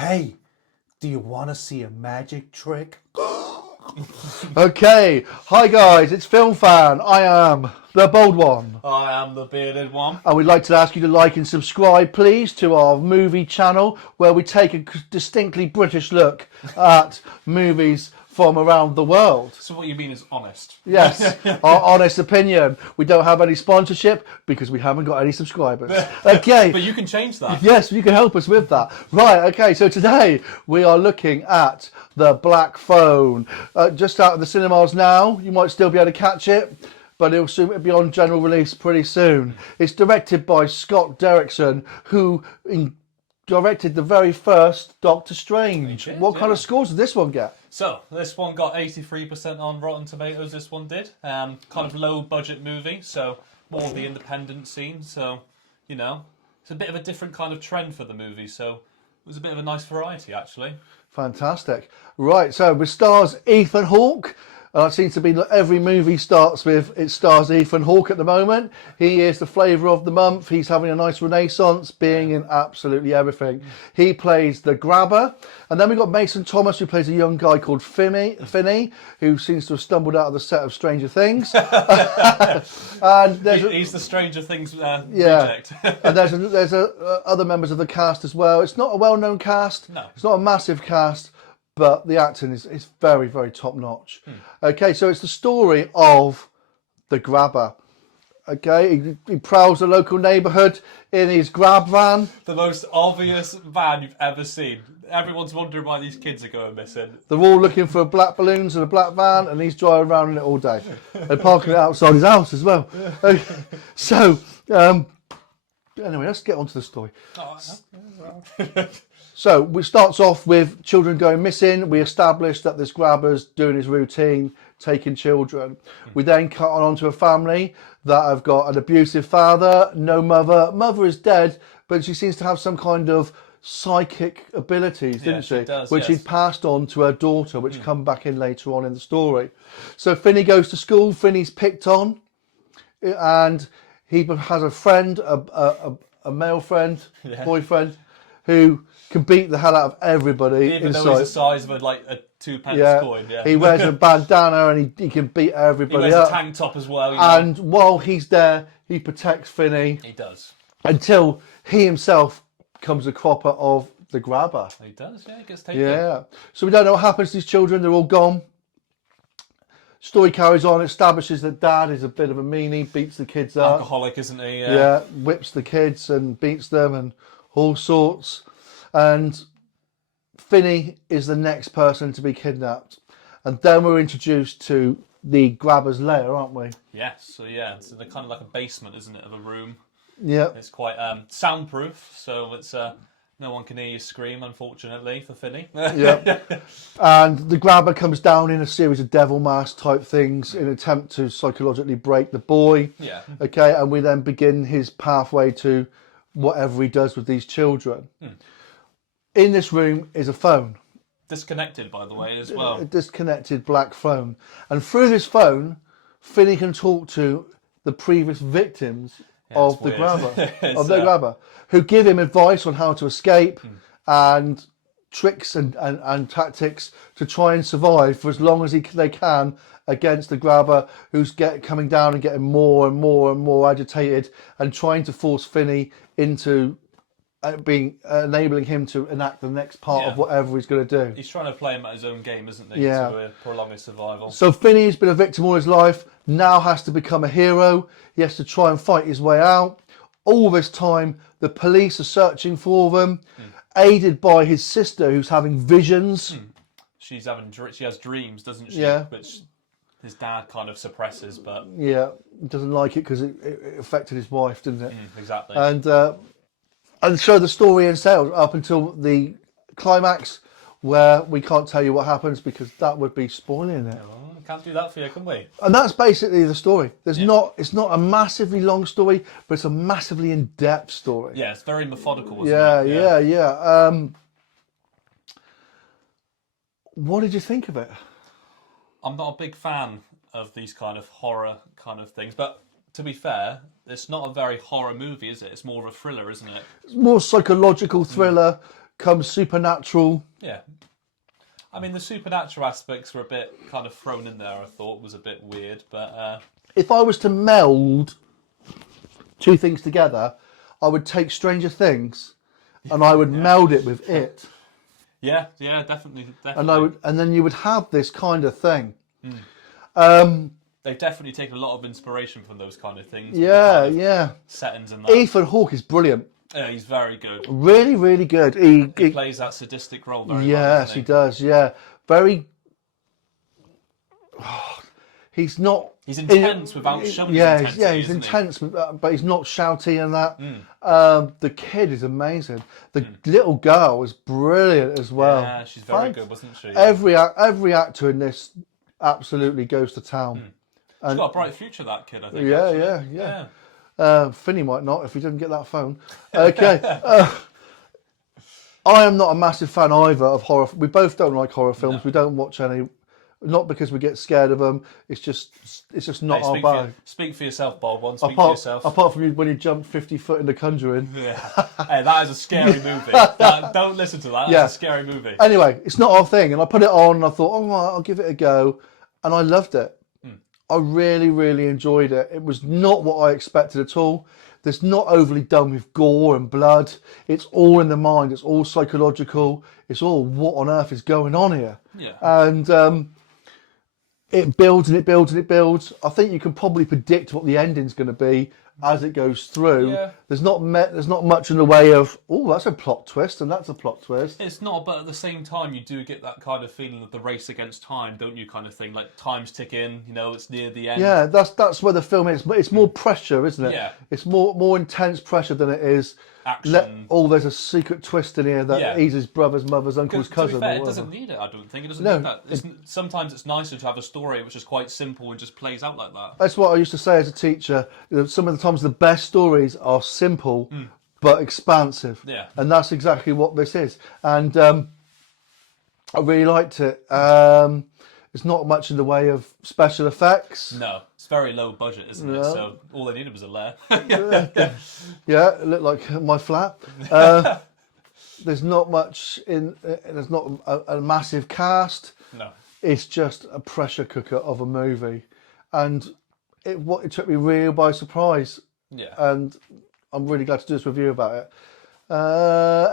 Hey, do you want to see a magic trick? Okay, hi guys, it's Film Fan. I am the bold one. I am the bearded one. And we'd like to ask you to like and subscribe, please, to our movie channel where we take a distinctly British look at movies from around the world. So what you mean is honest? Yes, our honest opinion. We don't have any sponsorship because we haven't got any subscribers. Okay. But you can change that. Yes, you can help us with that. Right, okay, so today we are looking at The Black Phone. Just out of the cinemas now. You might still be able to catch it, but it'll be on general release pretty soon. It's directed by Scott Derrickson, who directed the very first Doctor Strange. What kind of scores did this one get? So, this one got 83% on Rotten Tomatoes, this one did. Kind of low budget movie, so more of the independent scene. So, you know, it's a bit of a different kind of trend for the movie. So, it was a bit of a nice variety, actually. Fantastic. Right, so it stars Ethan Hawke. It seems to be every movie starts with it stars Ethan Hawke at the moment. He is the flavour of the month. He's having a nice renaissance, being in absolutely everything. He plays the grabber. And then we've got Mason Thomas, who plays a young guy called Finney, who seems to have stumbled out of the set of Stranger Things. And he's the Stranger Things yeah. reject. And there's other members of the cast as well. It's not a well-known cast. No. It's not a massive cast. But the acting is very, very top notch. Okay, so it's the story of the grabber. Okay, he prowls the local neighbourhood in his grab van. The most obvious van you've ever seen. Everyone's wondering why these kids are going missing. They're all looking for black balloons in a black van, and he's driving around in it all day. And parking it outside his house as well. Okay, so, anyway, let's get on to the story. So it starts off with children going missing. We establish that this grabber's doing his routine, taking children. We then cut on to a family that have got an abusive father, no mother. Mother is dead, but she seems to have some kind of psychic abilities, didn't she? Does, which yes. he'd passed on to her daughter, which come back in later on in the story. So Finney goes to school. Finney's picked on, and he has a friend, a male friend, boyfriend, who can beat the hell out of everybody. Even though he's the size of a 2-pence coin. Yeah. He wears a bandana and he can beat everybody He wears up. a tank top as well. You know? And while he's there, he protects Finney. He does. Until he himself becomes a cropper of the grabber. He does, yeah. He gets taken. Yeah. So we don't know what happens to these children. They're all gone. Story carries on, establishes that dad is a bit of a meanie, beats the kids up. Alcoholic, isn't he? Yeah, whips the kids and beats them and all sorts. And Finney is the next person to be kidnapped. And then we're introduced to the grabber's lair, aren't we? Yes, so yeah, it's kind of like a basement, isn't it, of a room. Yeah. It's quite soundproof, so it's no one can hear you scream, unfortunately, for Finney. Yeah. And the grabber comes down in a series of devil mask type things in an attempt to psychologically break the boy. Yeah. Okay, and we then begin his pathway to whatever he does with these children. In this room is a phone. Disconnected, by the way, as well. A disconnected black phone. And through this phone, Finney can talk to the previous victims of the grabber, who give him advice on how to escape and tricks and tactics to try and survive for as long as they can against the grabber, who's coming down and getting more and more and more agitated and trying to force Finney into enabling him to enact the next part of whatever he's going to do. He's trying to play him at his own game, isn't he? Yeah. To prolong his survival. So Finney has been a victim all his life, now has to become a hero. He has to try and fight his way out. All this time, the police are searching for them, aided by his sister, who's having visions. She has dreams, doesn't she? Yeah. Which his dad kind of suppresses, but... Yeah, doesn't like it because it affected his wife, didn't it? Exactly. And so the story entails up until the climax, where we can't tell you what happens because that would be spoiling it. Oh, can't do that for you, can we? And that's basically the story. It's not a massively long story, but it's a massively in-depth story. Yeah, it's very methodical, isn't it? Yeah. What did you think of it? I'm not a big fan of these kind of horror kind of things, but to be fair, it's not a very horror movie, is it? It's more of a thriller, isn't it? It's more psychological thriller, comes supernatural. Yeah. I mean, the supernatural aspects were a bit kind of thrown in there, I thought, was a bit weird, but... If I was to meld two things together, I would take Stranger Things and I would meld it with it. Yeah, definitely. And then you would have this kind of thing. They've definitely taken a lot of inspiration from those kind of things. Yeah. Settings and that. Ethan Hawke is brilliant. Yeah, he's very good. Really, really good. He plays that sadistic role very well. Yes, he does. Yeah, very. He's not. He's intense without showing his intensity. Yeah, he's intense, but he's not shouty and that. The kid is amazing. The little girl is brilliant as well. Yeah, she's very good, wasn't she? Every actor in this absolutely goes to town. She's got a bright future, that kid, I think. Yeah. Finney might not if he didn't get that phone. Okay. I am not a massive fan either of horror. We both don't like horror films. No. We don't watch any. Not because we get scared of them. It's just not our bag. Speak for yourself, Bob. Speak for yourself. Apart from when you jump 50 foot in The Conjuring. Yeah. Hey, that is a scary movie. Don't listen to that. That's a scary movie. Anyway, it's not our thing. And I put it on and I thought, oh, right, I'll give it a go. And I loved it. I really, really enjoyed it. It was not what I expected at all. There's not overly done with gore and blood. It's all in the mind. It's all psychological. It's all what on earth is going on here. Yeah. And it builds and it builds and it builds. I think you can probably predict what the ending's going to be as it goes through. Yeah. There's not much in the way of, oh, that's a plot twist and that's a plot twist. It's not, but at the same time, you do get that kind of feeling of the race against time, don't you? Kind of thing, like time's ticking. It's near the end. Yeah, that's where the film is. It's more pressure, isn't it? Yeah. It's more intense pressure than it is action. There's a secret twist in here that he's his brother's mother's uncle's cousin. To be fair, it doesn't need it. I don't think it doesn't need that. Sometimes it's nicer to have a story which is quite simple and just plays out like that. That's what I used to say as a teacher. Some of the times the best stories are simple but expansive. Yeah. And that's exactly what this is. And I really liked it. There's not much in the way of special effects. No, it's very low budget, isn't it? So all they needed was a lair. Yeah, it looked like my flat. There's not much in. There's not a massive cast. No. It's just a pressure cooker of a movie, and it took me real by surprise. Yeah. And I'm really glad to do this review about it.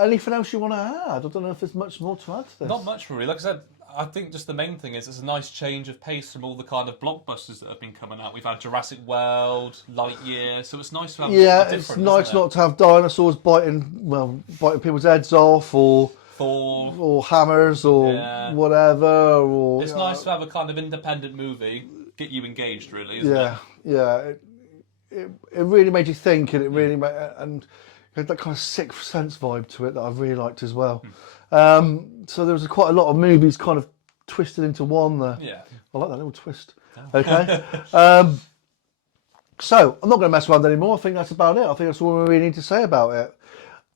Anything else you want to add? I don't know if there's much more to add to this. Not much really. Like I said, I think just the main thing is it's a nice change of pace from all the kind of blockbusters that have been coming out. We've had Jurassic World, Lightyear, so it's nice to have something different. It's nice not to have dinosaurs biting people's heads off or Thor, or hammers or whatever. Or it's nice to have a kind of independent movie, get you engaged, really. Isn't it? Yeah. It really made you think, and it really made, and had that kind of Sixth Sense vibe to it that I really liked as well. So there was quite a lot of movies kind of twisted into one there. Yeah. I like that little twist. Okay. So I'm not going to mess around anymore. I think that's about it. I think that's all we really need to say about it.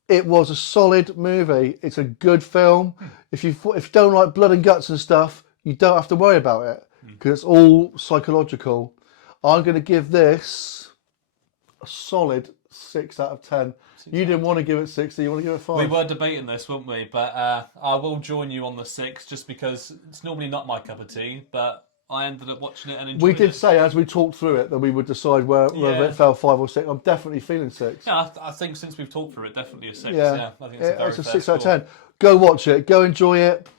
It was a solid movie. It's a good film. If you don't like blood and guts and stuff, you don't have to worry about it because it's all psychological. I'm going to give this a solid 6 out of 10. You didn't want to give it 6, so you want to give it 5? We were debating this, weren't we? But I will join you on the 6, just because it's normally not my cup of tea, but I ended up watching it and enjoying it. We did say, as we talked through it, that we would decide whether it fell 5 or 6. I'm definitely feeling 6. Yeah, I think since we've talked through it, definitely a 6. Yeah, I think it's a 6 out of 10. Go watch it. Go enjoy it.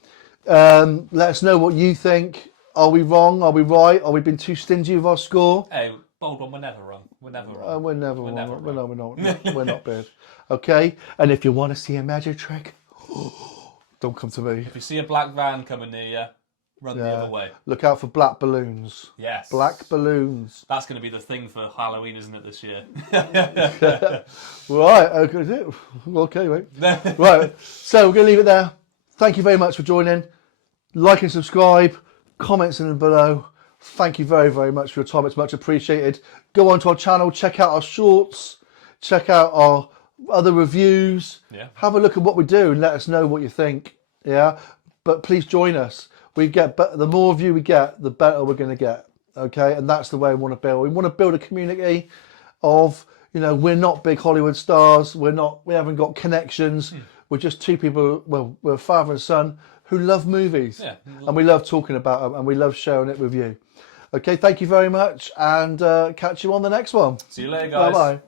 Let us know what you think. Are we wrong? Are we right? Are we been too stingy with our score? Hey, bold one, we're never wrong. We're never wrong. We're never wrong. We're not bad. Okay? And if you want to see a magic trick, don't come to me. If you see a black van coming near you, run the other way. Look out for black balloons. Yes. Black balloons. That's going to be the thing for Halloween, isn't it, this year? Right. Okay, mate. Right. So we're going to leave it there. Thank you very much for joining. Like and subscribe. Comments in below. Thank you very, very much for your time. It's much appreciated. Go onto our channel. Check out our shorts. Check out our other reviews. Yeah. Have a look at what we do and let us know what you think. Yeah. But please join us. The more of you we get, the better we're going to get. Okay. And that's the way we want to build. We want to build a community of, we're not big Hollywood stars. We haven't got connections. we're just two people, well, we're a father and son who love movies. Yeah. And we love talking about them and we love sharing it with you. Okay, thank you very much and catch you on the next one. See you later, guys. Bye-bye.